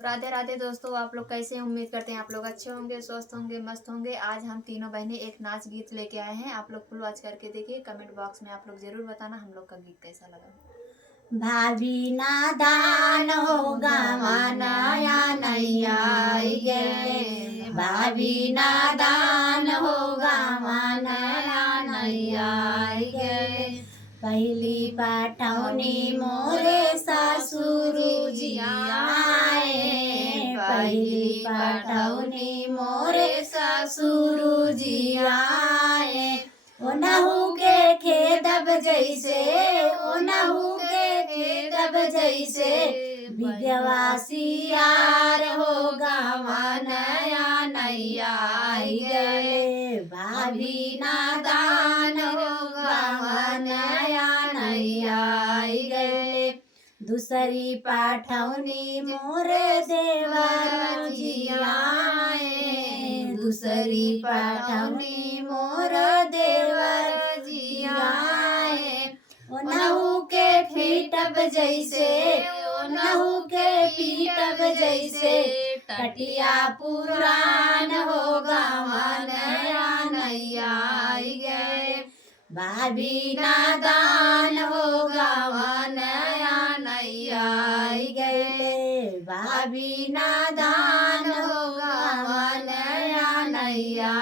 राधे राधे दोस्तों, आप लोग कैसे हैं? उम्मीद करते हैं आप लोग अच्छे होंगे, स्वस्थ होंगे, मस्त होंगे। आज हम तीनों बहनें एक नाच गीत लेके आए हैं। आप लोग फुल वॉच करके देखिए। कमेंट बॉक्स में आप लोग जरूर बताना हम लोग का गीत कैसा लगा। भाभी नादान होगा मानाया नैया गे, भाभी नादान होगा मानाया नैया गे। पहली पाठौनी मोरे सासुरु जी आए, पहली पाठौनी मोरे सासुरु जी आए। ओनहु के खेदब जैसे, ओनहु के खेदब जैसे, विद्यावासी यार होगा मानया नैया गए। भाभी नादान होगा मानया नैया गए। दूसरी पाठौनी मोरे देवर जी आए, दूसरी पाठौनी मोर देवर जी आए। ओनहु के पीटब जैसे, ओनहु के पीटब जैसे, टटिया पुरान होगा मानया नैया गए। भाभी नादान होगा मानया नैया गए, भाभी नादान होगा मानया नैया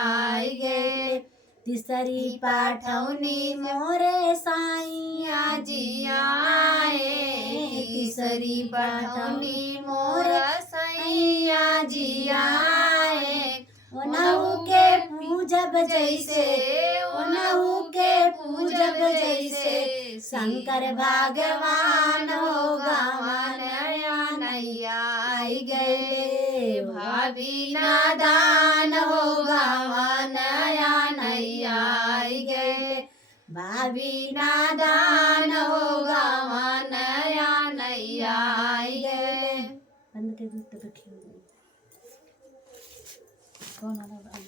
गए। तीसरी पाठौनी मोरे साइया जी आए, तीसरी पाठौनी मोरे साइया जी आए। ओनहु के पूजब जैसे, ओनहु के पूजब जैसे, शंकर भगवान होगा मानया नैया गए। भाभी नादान होगा मानया नैया गए, भाभी नादान होगा मानया नैया गए। बंद कर दो तो कौन आ रहा है?